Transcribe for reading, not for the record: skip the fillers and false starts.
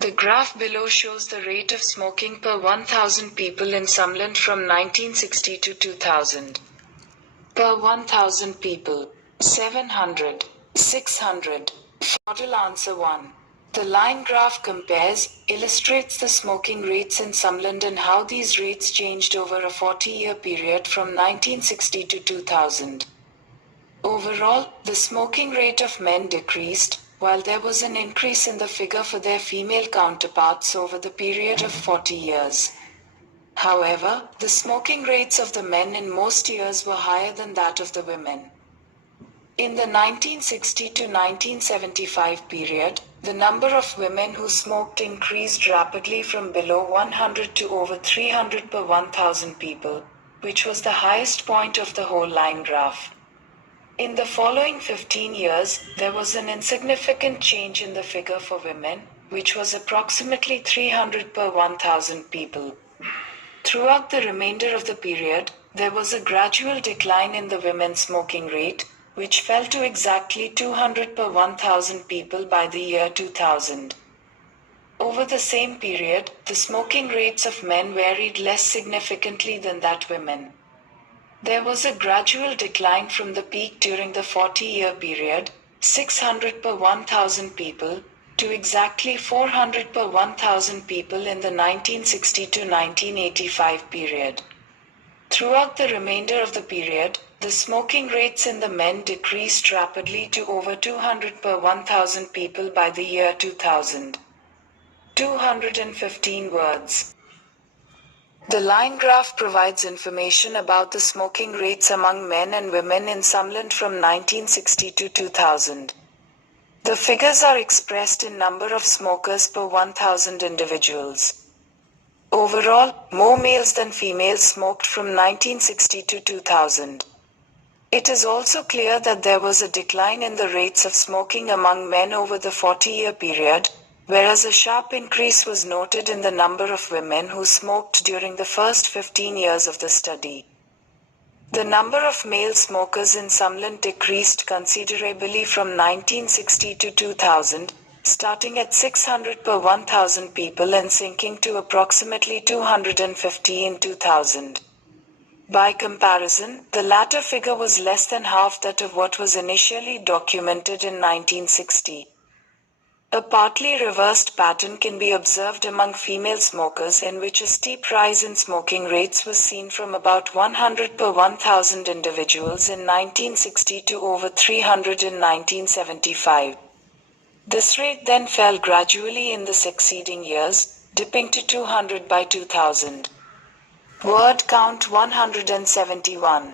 The graph below shows the rate of smoking per 1,000 people in Sumland from 1960 to 2000. Per 1,000 people. 700. 600. Model answer 1. The line graph illustrates the smoking rates in Sumland and how these rates changed over a 40-year period from 1960 to 2000. Overall, the smoking rate of men decreased, while there was an increase in the figure for their female counterparts over the period of 40 years. However, the smoking rates of the men in most years were higher than that of the women. In the 1960 to 1975 period, the number of women who smoked increased rapidly from below 100 to over 300 per 1,000 people, which was the highest point of the whole line graph. In the following 15 years, there was an insignificant change in the figure for women, which was approximately 300 per 1,000 people. Throughout the remainder of the period, there was a gradual decline in the women's smoking rate, which fell to exactly 200 per 1,000 people by the year 2000. Over the same period, the smoking rates of men varied less significantly than that women. There was a gradual decline from the peak during the 40-year period, 600 per 1,000 people, to exactly 400 per 1,000 people in the 1960 to 1985 period. Throughout the remainder of the period, the smoking rates in the men decreased rapidly to over 200 per 1,000 people by the year 2000. 215 words. The line graph provides information about the smoking rates among men and women in Sumland from 1960 to 2000. The figures are expressed in number of smokers per 1,000 individuals. Overall, more males than females smoked from 1960 to 2000. It is also clear that there was a decline in the rates of smoking among men over the 40-year period, whereas a sharp increase was noted in the number of women who smoked during the first 15 years of the study. The number of male smokers in Sumland decreased considerably from 1960 to 2000, starting at 600 per 1,000 people and sinking to approximately 250 in 2000. By comparison, the latter figure was less than half that of what was initially documented in 1960. A partly reversed pattern can be observed among female smokers in which a steep rise in smoking rates was seen from about 100 per 1,000 individuals in 1960 to over 300 in 1975. This rate then fell gradually in the succeeding years, dipping to 200 by 2000. Word count 171.